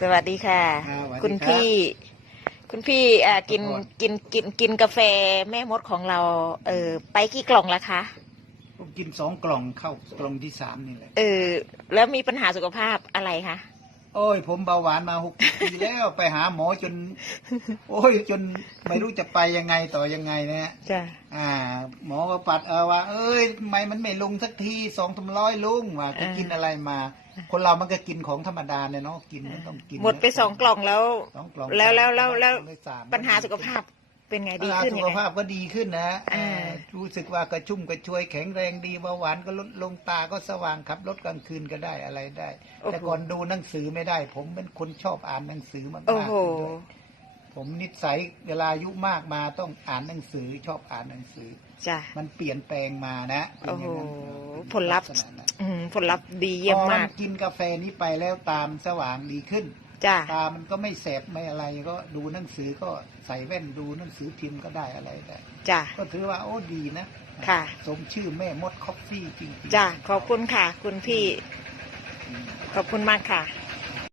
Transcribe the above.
สวัสดีค่ะ อ่าสวัสดีคุณครับพี่ คุณพี่อ่ากินขอโทษกินกินกินกาแฟแม่มดของเรา เออไปกี่กล่องละคะ ผมกินสองกล่องเข้ากล่องที่สามนี่แหละ เออ แล้วมีปัญหาสุขภาพอะไรคะ โอ้ย ผมเบาหวานมาหกปีแล้วไปหาหมอจน โอ้ย จนไม่รู้จะไปยังไงต่อยังไงนะฮะจ้ะอ่า หมอก็ปัดเออว่า เอ้ยทำไมมันไม่ลงสักทีสองทำร้อยลุงว่าก็กินอะไรมา คนเรามันก็กินของธรรมดาเนี่ยเนาะกินมันต้องกินหมดไปสองกล่องแล้ว สองกล่องแล้วแล้วแล้วแล้วกองที่สาม ปัญหาสุขภาพ เป็นไงดีอ่าขึ้นสุยังขไงภาพก็ดีขึ้นนะอ่าอ่ารู้สึกว่ากระชุ่มกระชวยแข็งแรงดีเบาหวานก็ลดลงตาก็สว่างขับรถกลางคืนก็ได้อะไรได้ แต่ก่อนดูหนังสือไม่ได้ ผมเป็นคนชอบอ่านหนังสือมากๆโอ้โหด้วยผมนิสัยเวลาอายุมากมาต้องอ่านหนังสือชอบอ่านหนังสือจ้ะมันเปลี่ยนแปลงมานะเป็นโอ้โหย่างนั้นผลลัพธ์กษณะนั้นอืมผลลัพธ์ดีเยี่ยมพอมากนกินกาแฟนี้ไปแล้วตามสว่างดีขึ้น จ้ะตามันก็ไม่แสบไม่อะไรก็ดูหนังสือก็ใส่แว่นดูหนังสือพิมพ์ก็ได้อะไรได้จ้ะก็ถือว่าโอ้ดีนะค่ะ สมชื่อแม่มดคอฟฟี่จริงๆจ้ะขอบคุณค่ะ คุณพี่อืมขอบคุณมากค่ะค